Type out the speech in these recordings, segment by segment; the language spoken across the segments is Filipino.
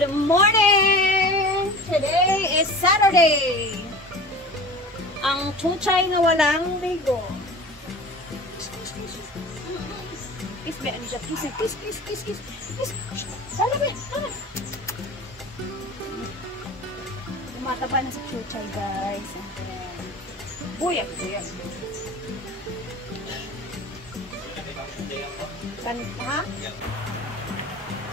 Good morning! Today is Saturday. Ang chuchay na walang ligo. Kiss, be, ano siya? Kiss. Dalawa. Tumataba na sa chuchay, guys. Buyak. Ha?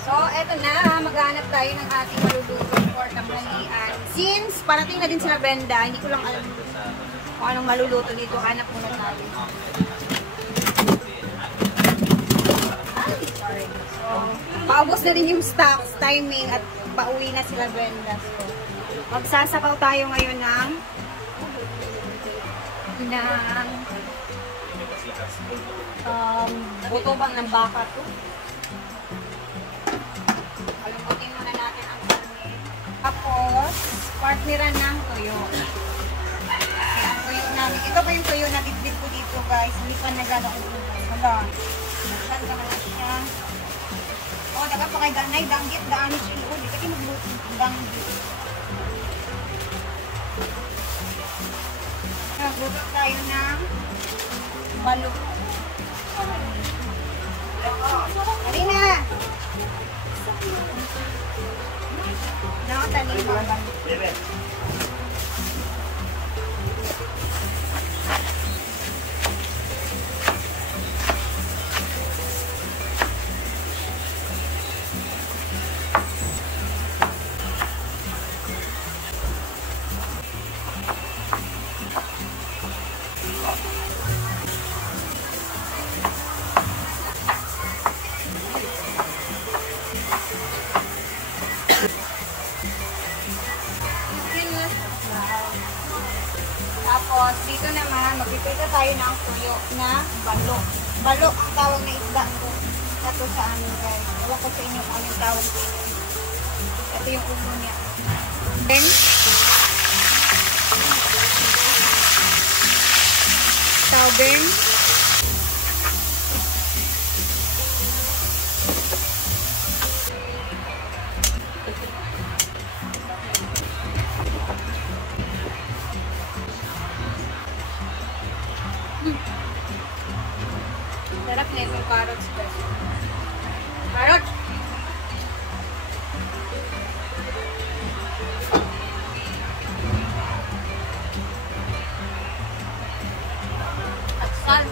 So, eto na. Maghanap tayo ng ating maluluto for tanghalian. Since parating na din sila Brenda, hindi ko lang alam kung anong maluluto dito. Hanap muna tayo. Sorry. So, paubos na din yung stocks, timing, at pauwi na sila Brenda. So, magsasabaw tayo ngayon ng buto bang ng baka to. Alambutin muna natin ang karne. Tapos, partneran ng tuyo. Ang tuyo namin. Ito pa yung tuyo na bitbit ko dito, guys. Hindi pa naglalakot. Hala. Nasaan ka na siya. O, daga pa kay ganay. Danggit, daanin siya. O, di ka kinagluto. Danggit. Nagluto tayo ng balok. Halina! Nakatanin mo ba? Tapos, dito naman, magpipita tayo ng tuyo na balok. Balok ang tawag na isda ko. Ito sa amin, guys. Ewan ko sa inyo kung anong tawag sa inyo. Ito yung ulo niya. Then, tawbing. Sarap na yung carrots, guys. Carrot! At sal.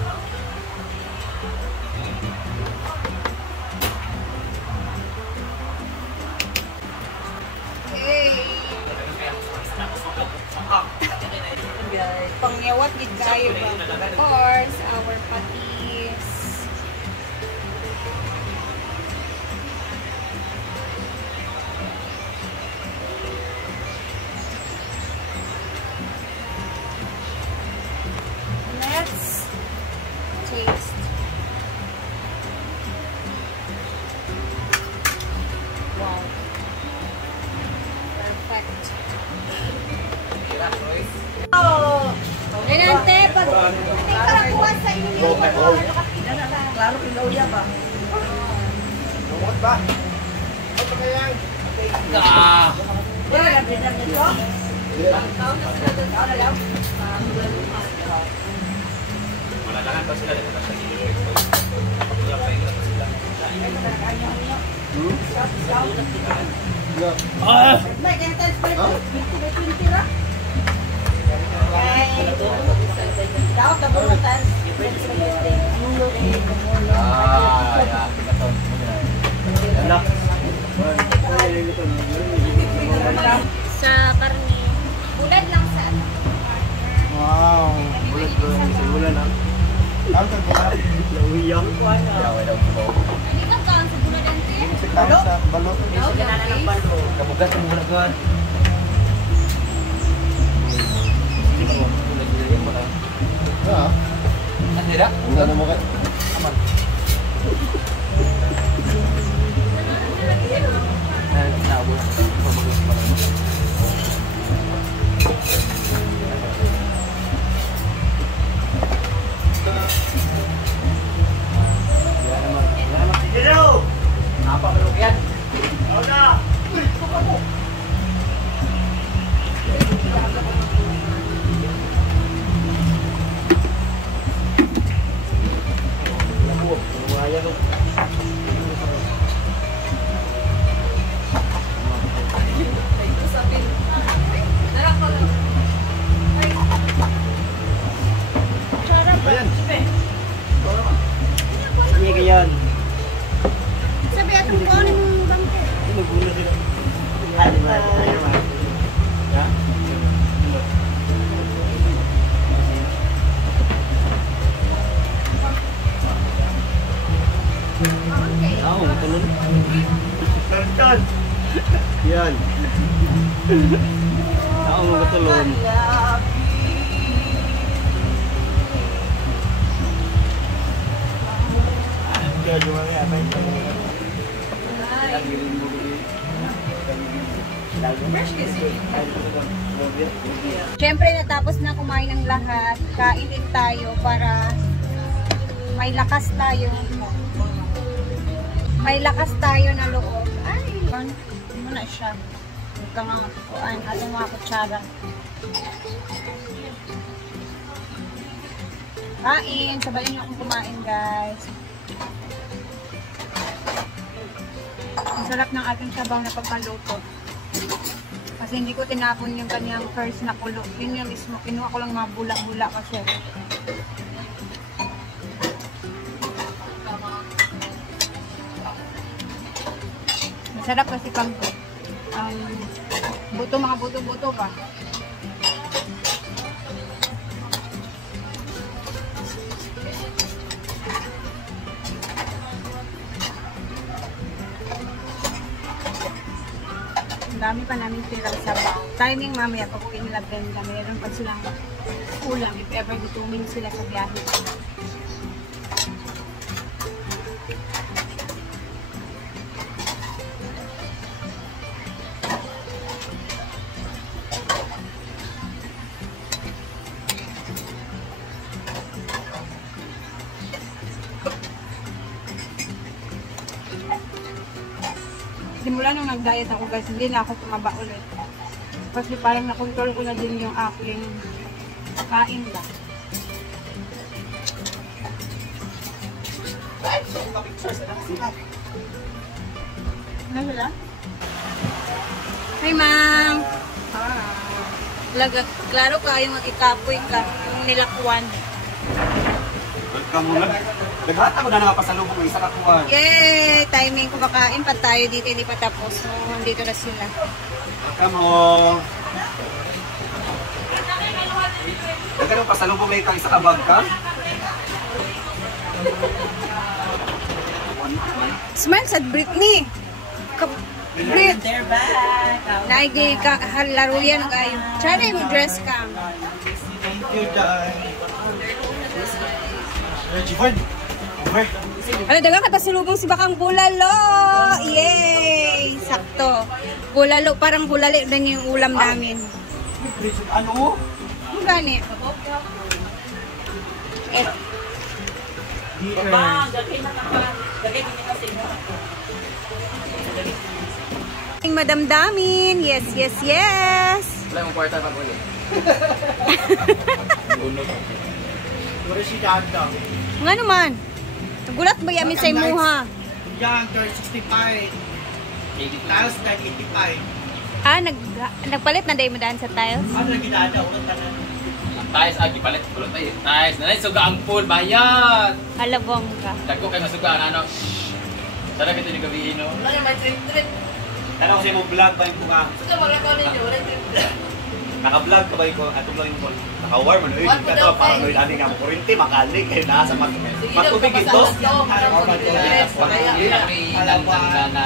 Okay. Pangyawat gid kayo ba? Of course, our patis. Let's taste. Wow. Perfect. Oh! Renante, pag may karakuhan sa inyo yung klaro pinauya ba? Lumot ba? Ito kaya yan. Wala din lang nito? Malalangan pa sila dito sa gilid. Wala pa yung sila. May ganito pala ko. 20 ra. Daw tabunutan. Sa karne. Bulad lang sa ano. Wow. Bulat ba? Bulan na. Ang tagbulan. Lawiyang. Yawa daw po. Hindi ka kaan sa buladan te? Balot? Balot. Kamugat ang bulat doon. Ah. Ano nila? Ano mo ka? Aman. Apa belum yan? Oh, na. Ayan. Sige kayan. Sabi atong kuhan yung bangke. Nagulo sila. Ano ba? Ano ba? Ya? Oo, tulun. Tartan. Yan. Oo, magtulun. Kaya gumamit apa yung Siyempre, natapos na kumain ng lahat. Kain din tayo para may lakas tayo. May lakas tayo na loob. Ay, ano na siya. Huwag ka nga matukuan. Ating mga kutsara. Kain. Sabayin niyo akong kumain, guys. Ang sarap ng ating sabaw na pagkaluto. Kasi hindi ko tinapon yung kanyang first na kulo. Yun yung mismo. Kinuha ko lang mga bula-bula kasi. Masarap kasi pag buto, mga buto-buto pa. Ang dami pa namin silang sabaw. Timing mamaya pag uwi nila Brenda, mayroon pa silang ulam if ever gutumin sila sa biyahe. Simula nung nag-diet ako guys, hindi na ako tumaba ulit. Kasi parang nakontrol ko na din yung aking kain ba. Ano sila? Hi ma'am! Lagat, klaro ka yung ikapoy ka, yung nilakwan. Welcome muna. Naghat ako na nakapasalubong ng isa kakuha. Yay! Timing ko makain pa tayo dito, hindi pa tapos. Nandito na sila. Welcome mo. Nagkaroon pasalubong na itang isa kabag ka? Smile sa Britney! Brit! Naigi ka, halaro yan ang ayo. Tsara yung dress ka. Thank you, Dad. Jiford, over. Ano, daga ka pasalubong si Bakang Bulalo! Yay! Sakto. Bulalo, parang bulalo din yung ulam namin. Ano? Ano gani? Madamdamin. Yes, yes, yes. Wala mong kwarta pag ulit. Puro si Dada. Nga naman. Nagulat ba yamin sa imuha? Yan, 65. Tiles, 85. Ah, nagpalit na day mo daan sa tiles? Ano lagi Dada? Ulit na. Ang tiles, agi palit. Kulot tayo. Tiles. Nanay, suga ang pool. Bayad! Alabong ka. Dagko kayo masuga. Ano? Sana kita ni gabihin, no? Wala yung may trip-trip. Tanong kasi mo vlog ba yung kunga? Gusto mo lang ko ninyo, wala yung trip-trip. Naka-vlog ka ba yung atong lang yung call? Naka-warm ano yun? What Ika daw, to, parang guys? nung ani nga mo kurinti, makalig kayo nasa matubig ito. Hindi na kami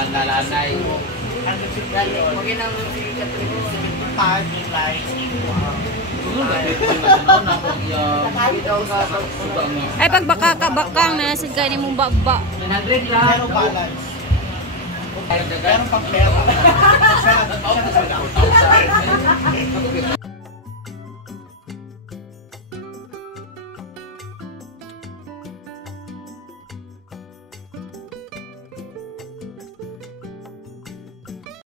nalanay. Huwag yun ang sikat rin. Ay, pag bakang na nasa gani mong baba. 900 lang. Pero balance. Pero pang pera.